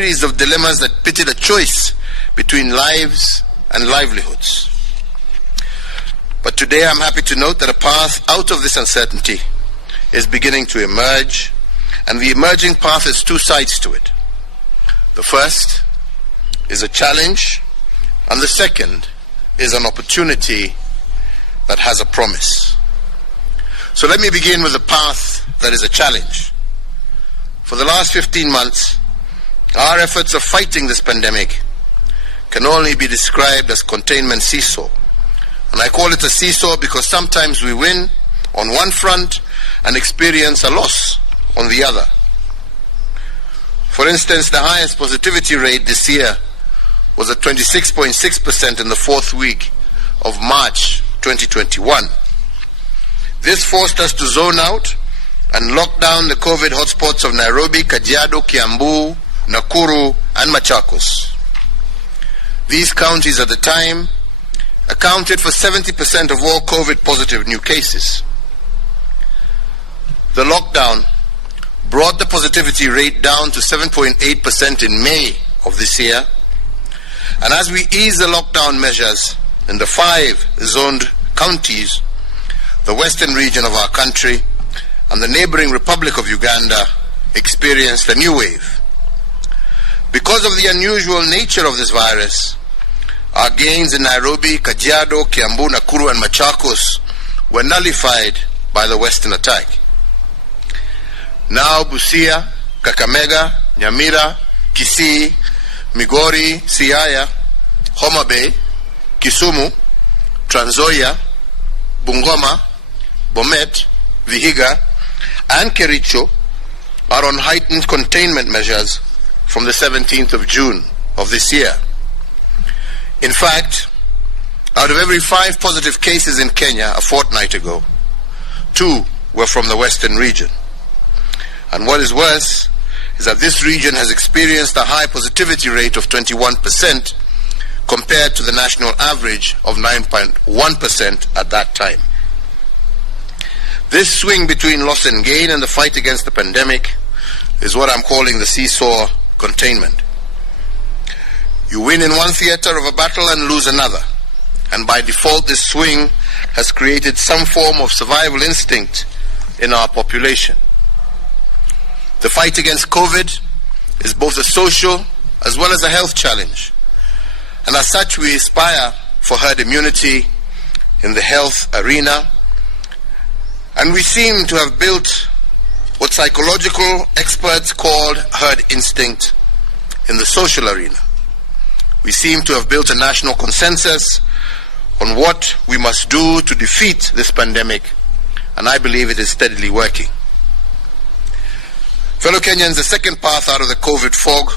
series of dilemmas that pitted a choice between lives and livelihoods. But today I'm happy to note that a path out of this uncertainty is beginning to emerge, and the emerging path has two sides to it. The first is a challenge, and the second is an opportunity that has a promise. So let me begin with the path that is a challenge. For the last 15 months, our efforts of fighting this pandemic can only be described as containment seesaw. And I call it a seesaw because sometimes we win on one front and experience a loss on the other. For instance, the highest positivity rate this year was at 26.6% in the fourth week of March 2021. This forced us to zone out and lock down the COVID hotspots of Nairobi, Kajiado, Kiambu, Nakuru, and Machakos. These counties at the time accounted for 70% of all COVID-positive new cases. The lockdown brought the positivity rate down to 7.8% in May of this year, and as we ease the lockdown measures in the 5 zoned counties, the western region of our country and the neighboring Republic of Uganda experienced a new wave. Because of the unusual nature of this virus, our gains in Nairobi, Kajiado, Kiambu, Nakuru, and Machakos were nullified by the Western attack. Now Busia, Kakamega, Nyamira, Kisii, Migori, Siaya, Homa Bay, Kisumu, Trans Nzoia, Bungoma, Bomet, Vihiga, and Kericho are on heightened containment measures from the 17th of June of this year. In fact, out of every 5 positive cases in Kenya a fortnight ago, 2 were from the western region. And what is worse is that this region has experienced a high positivity rate of 21% compared to the national average of 9.1% at that time. This swing between loss and gain in the fight against the pandemic is what I'm calling the seesaw containment. You win in one theater of a battle and lose another. And by default, this swing has created some form of survival instinct in our population. The fight against COVID is both a social as well as a health challenge. And as such, we aspire for herd immunity in the health arena. And we seem to have built what psychological experts called herd instinct in the social arena. We seem to have built a national consensus on what we must do to defeat this pandemic, and I believe it is steadily working. Fellow Kenyans, the second path out of the COVID fog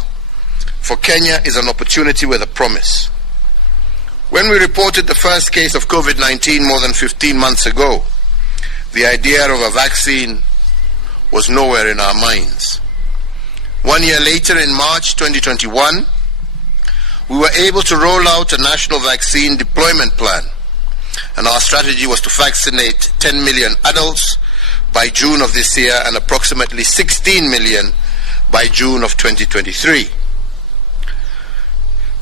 for Kenya is an opportunity with a promise. When we reported the first case of COVID-19 more than 15 months ago, the idea of a vaccine was nowhere in our minds. 1 year later, in March 2021, we were able to roll out a national vaccine deployment plan, and our strategy was to vaccinate 10 million adults by June of this year and approximately 16 million by June of 2023.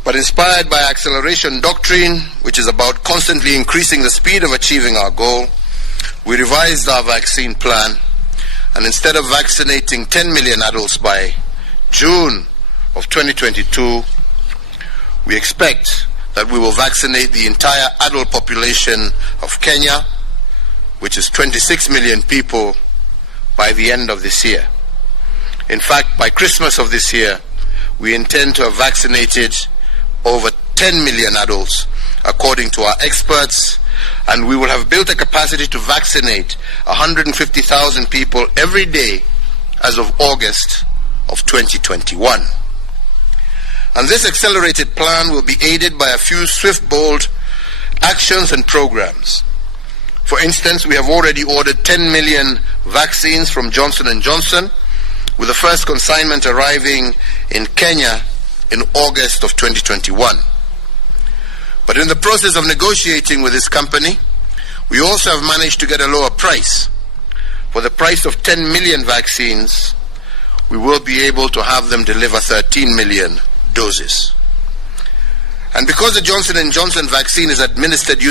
But inspired by acceleration doctrine, which is about constantly increasing the speed of achieving our goal, we revised our vaccine plan, and instead of vaccinating 10 million adults by June of 2022, we expect that we will vaccinate the entire adult population of Kenya, which is 26 million people, by the end of this year. In fact, by Christmas of this year, we intend to have vaccinated over 10 million adults, according to our experts, and we will have built a capacity to vaccinate 150,000 people every day as of August of 2021. And this accelerated plan will be aided by a few swift, bold actions and programs. For instance, we have already ordered 10 million vaccines from Johnson & Johnson, with the first consignment arriving in Kenya in August of 2021. But in the process of negotiating with this company, we also have managed to get a lower price. For the price of 10 million vaccines, we will be able to have them deliver 13 million doses. And because the Johnson & Johnson vaccine is administered